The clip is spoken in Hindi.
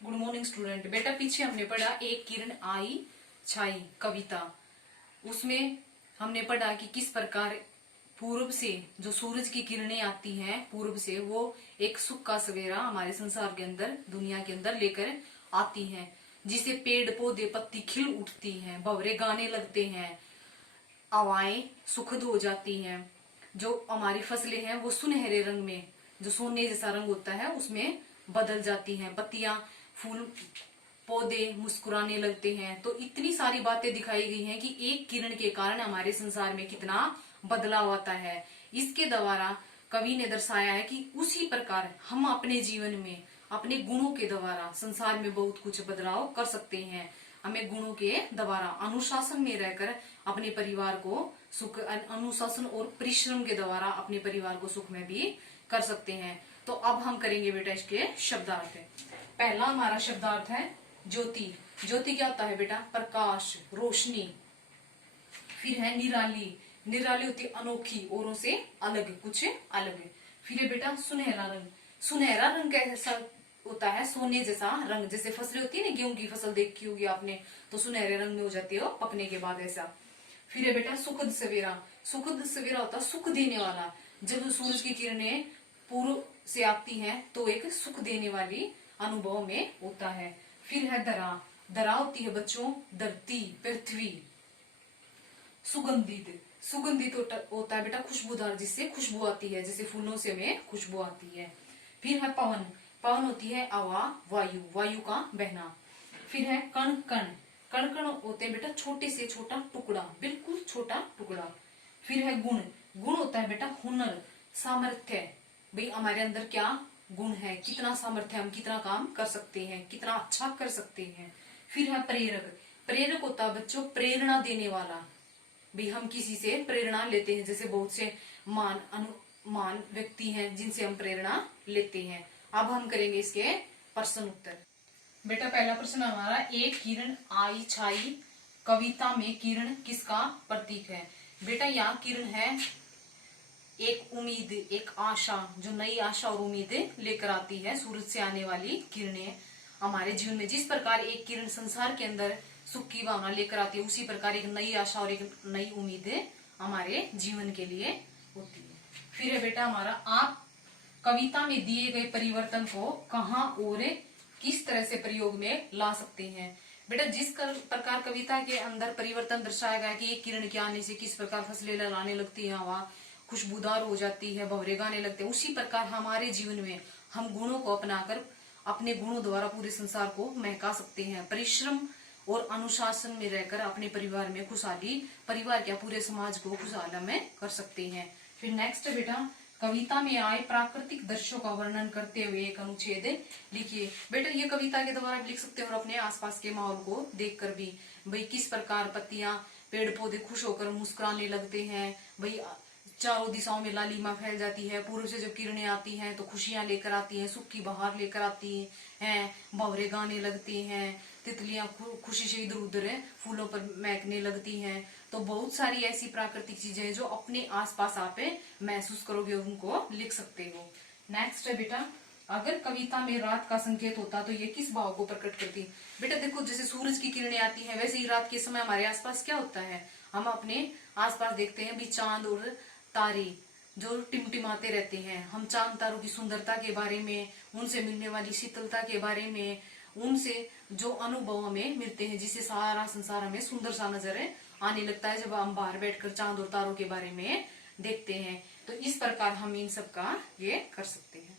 Good morning student. बेटा पीछे हमने पढ़ा एक किरण आई छाई कविता। उसमें हमने पढ़ा कि किस प्रकार पूर्व से जो सूरज की किरणें आती हैं पूर्व से, वो एक सुख का सवेरा हमारे संसार के अंदर, दुनिया के अंदर लेकर आती हैं, जिसे पेड़ पौधे पत्ती खिल उठती हैं, भंवरे गाने लगते हैं, हवाएं सुखद हो जाती हैं, जो हमारी फसलें हैं वो सुनहरे रंग में, जो सोने जैसा रंग होता है उसमें बदल जाती हैं, पत्तियां फूल पौधे मुस्कुराने लगते हैं। तो इतनी सारी बातें दिखाई गई हैं कि एक किरण के कारण हमारे संसार में कितना बदलाव आता है। इसके द्वारा कवि ने दर्शाया है कि उसी प्रकार हम अपने जीवन में अपने गुणों के द्वारा संसार में बहुत कुछ बदलाव कर सकते हैं। हमें गुणों के द्वारा अनुशासन में रहकर अपने परिवार को सुख, अनुशासन और परिश्रम के द्वारा अपने परिवार को सुख में भी कर सकते हैं। तो अब हम करेंगे बेटा इसके शब्दार्थ। पहला हमारा शब्दार्थ है ज्योति। ज्योति क्या होता है बेटा? प्रकाश, रोशनी। फिर है निराली। निराली होती है अनोखी, औरों से अलग, कुछ अलग। फिर है बेटा सुनहरा रंग। सुनहरा रंग कैसा होता है? सोने जैसा रंग। जैसे फसलें होती है ना, गेहूं की फसल देखी होगी आपने, तो सुनहरे रंग में हो जाती है पकने के बाद ऐसा। फिर है बेटा सुखद सवेरा। सुखद सवेरा होता है सुख देने वाला। जब सूरज की किरणें पूर्व से आती हैं तो एक सुख देने वाली अनुभव में होता है। फिर है धरा। धरा होती है बच्चों धरती, पृथ्वी। सुगंधित। सुगंधित होता है बेटा खुशबूदार, जिससे खुशबू आती है, जैसे फूलों से में खुशबू आती है। फिर है पवन। पवन होती है हवा, वायु, वायु का बहना। फिर है कण कण। कण कण होते हैं बेटा छोटे से छोटा टुकड़ा, बिल्कुल छोटा टुकड़ा। फिर है गुण। गुण होता है बेटा हुनर, सामर्थ्य। भाई हमारे अंदर क्या गुण है, कितना सामर्थ्य, हम कितना काम कर सकते हैं, कितना अच्छा कर सकते हैं। फिर है प्रेरक। प्रेरक होता है बच्चों प्रेरणा देने वाला। भी हम किसी से प्रेरणा लेते हैं, जैसे बहुत से मान व्यक्ति हैं जिनसे हम प्रेरणा लेते हैं। अब हम करेंगे इसके प्रश्न उत्तर। बेटा पहला प्रश्न हमारा, एक किरण आई छाई कविता में किरण किसका प्रतीक है? बेटा यहाँ किरण है एक उम्मीद, एक आशा, जो नई आशा और उम्मीद लेकर आती है। सूरज से आने वाली किरणें हमारे जीवन में जिस प्रकार एक किरण संसार के अंदर सुख की भावना लेकर आती है, उसी प्रकार एक नई आशा और एक नई उम्मीद हमारे जीवन के लिए होती है। फिर है बेटा हमारा, आप कविता में दिए गए परिवर्तन को कहाँ और किस तरह से प्रयोग में ला सकते हैं? बेटा जिस प्रकार कविता के अंदर परिवर्तन दर्शाया गया कि एक किरण के आने से किस प्रकार फसलें लहराने लगती है, हवा खुशबूदार हो जाती है, भंवरे गाने लगते हैं, उसी प्रकार हमारे जीवन में हम गुणों को अपनाकर अपने गुणों द्वारा पूरे संसार को महका सकते हैं। परिश्रम और अनुशासन में रहकर अपने परिवार में खुशहाली, परिवार क्या पूरे समाज को खुशहाल में कर सकते हैं। फिर नेक्स्ट बेटा, कविता में आए प्राकृतिक दृश्यों का वर्णन करते हुए एक अनुच्छेद लिखिए। बेटा ये कविता के द्वारा लिख सकते हैं और अपने आसपास के माहौल को देखकर भी, भाई किस प्रकार पत्तियां पेड़ पौधे खुश होकर मुस्कुराने लगते हैं, भाई चारों दिशाओं में लालिमा फैल जाती है, पूर्व से जब किरणें आती हैं तो खुशियां लेकर आती हैं, सुख की बहार लेकर आती हैं, भंवरे गाने लगते हैं, तितलियां खुशी से इधर उधर फूलों पर महकने लगती हैं। तो बहुत सारी ऐसी प्राकृतिक चीजें हैं जो अपने आसपास आप महसूस करोगे, उनको लिख सकते हो। नेक्स्ट है बेटा, अगर कविता में रात का संकेत होता तो ये किस भाव को प्रकट करती? बेटा देखो जैसे सूरज की किरणें आती हैं, वैसे ही रात के समय हमारे आसपास क्या होता है, हम अपने आसपास देखते हैं भी चांद और तारे जो टिमटिमाते रहते हैं। हम चांद तारों की सुंदरता के बारे में, उनसे मिलने वाली शीतलता के बारे में, उनसे जो अनुभव हमें मिलते हैं, जिससे सारा संसार हमें सुंदर सा नजर आने लगता है जब हम बाहर बैठकर चांद और तारों के बारे में देखते हैं। तो इस प्रकार हम इन सब का ये कर सकते हैं।